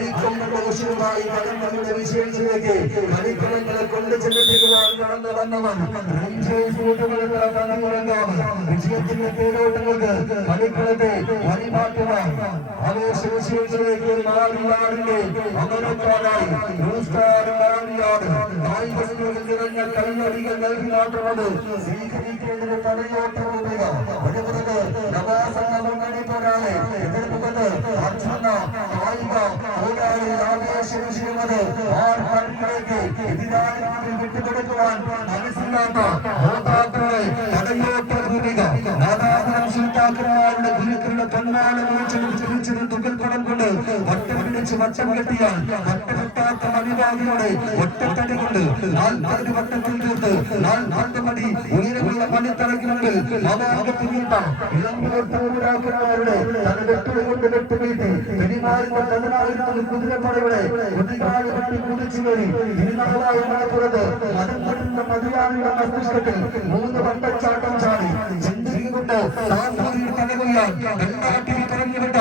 മഹാഭാരതമായി കടന്നവരുടെ വിശേഷത്തിലേക്ക് കളിക്കളങ്ങളെ കൊണ്ട് ചെന്നെത്തിക്കുവാൻ കടന്നു വന്നവൻ വിജയത്തിന്റെ പേരോട്ടങ്ങൾക്ക് കളിക്കളത്തെ വഴിമാറ്റുവാൻ ആവേശവിശേഷത്തിലേക്ക് മാറിയാടിന്റെ അമരക്കാരായി നിറഞ്ഞ കൈയടികൾ നൽകി നാട്ടുന്നത് സ്വീകരിക്കേണ്ടത് തടയോട്ടറുക നവാസംഗമണിപ്പോരാളെ എതിർക്കുന്നത് അർജുന കായിക പോരാളി ആവേശവിഷയമത് ആർക്കാരിലേക്ക് എതിരാളികളിൽ വിട്ടുകൊടുക്കുവാൻ മനസ്സില്ലാത്ത ഹോതാക്കളെ തടയോട്ടറുക നാദാപുരം ശില്പാക്കന്മാരുടെ ഗുരുക്കളുടെ കണ്ണാണ് തിരിച്ചൊരു തുകൽപ്പണം കൊണ്ട് വട്ടം പിടിച്ച് വട്ടം കെട്ടിയാൽ വട്ടമെത്താത്ത മണിവാദിയോടെ ഒറ്റത്തടി കൊണ്ട് 40 വട്ടത്തിൽ തീർത്ത് 4 മണി ഉയരമുള്ള പണിത്തറയ്ക്കുള്ളിൽ ഇളമ്പൂരാക്കന്മാരുടെ തലവെട്ടുകൾ കൊണ്ട് വെട്ടുവീട്ടി പെരുമാറുന്ന 10,000 കുതിരപ്പടയുടെ കുതികാല് വെട്ടി കുതിച്ചു കയറി ഇരുനാളായി മലപ്പുറത്ത് മതപ്പെടുന്ന മതിയാനുള്ള മസ്തിഷ്കത്തിൽ 3 വട്ടച്ചാട്ടം ചാടി ചിന്തിക്കൊണ്ട് തലകൊയ്യാൻ വെള്ളാട്ടിൽ പറഞ്ഞുവിട്ട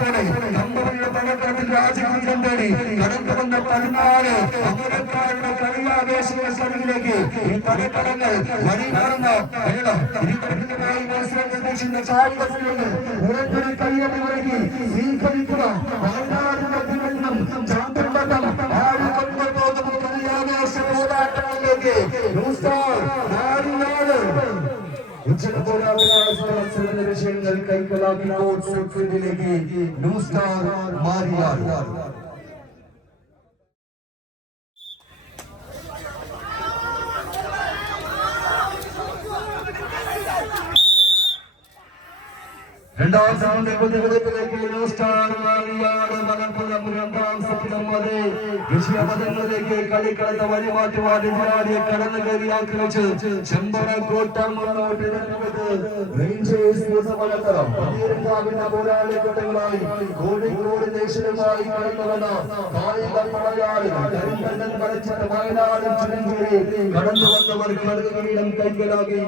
പോലെ കമ്പനിയുടെ പടക്കളത്തിൽ രാജകീയം തേടി കടന്നു വന്ന 14 അമരക്കാരുടെ കളിയാവേശങ്ങളുടെ സ്ഥലത്തിലേക്ക് ഈ പടക്കടങ്ങൾ വഴിമാറുന്ന വെള്ളം ഇരുപടികളുമായി മത്സരങ്ങൾ വീശുന്ന ചാരികത്തിലേക്ക് ഉറപ്പൊരു കയ്യടി ഇറങ്ങി സ്വീകരിക്കുക ചാന്തമ്പട്ടം ആടിക്കൊണ്ടു പോകുന്ന കളിയാവേശ പോരാട്ടങ്ങളിലേക്ക് വിഷയങ്ങൾ കൈക്കലാക്കി ന്യൂ സ്റ്റാർ മാറിയാൽ രണ്ടാം റൗണ്ട് പ്രതിഫലത്തിലേക്ക് ന്യൂ സ്റ്റാർ മാറിയാണ് മലപ്പുറം രണ്ടാം സെറ്റിലും അതേ വിജയപഥങ്ങളിലേക്ക് കളിക്കളത്തെ വഴിമാറ്റുവാൻ എതിരാളിയെ കടന്നു കയറി ആക്രമിച്ച് ചെമ്പറക്കോട്ടം മുന്നോട്ട് പോരാളിക്കൂട്ടങ്ങളായി കോഴിക്കോട് ദേശവുമായി കടന്നുവന്ന കായിക മലയാളി കരിങ്കണ്ണൻ കളിച്ചിട്ട് വയനാട് ചുരുങ്ങി കടന്നു വന്നവർ കിരീടം കൈക്കലാക്കി.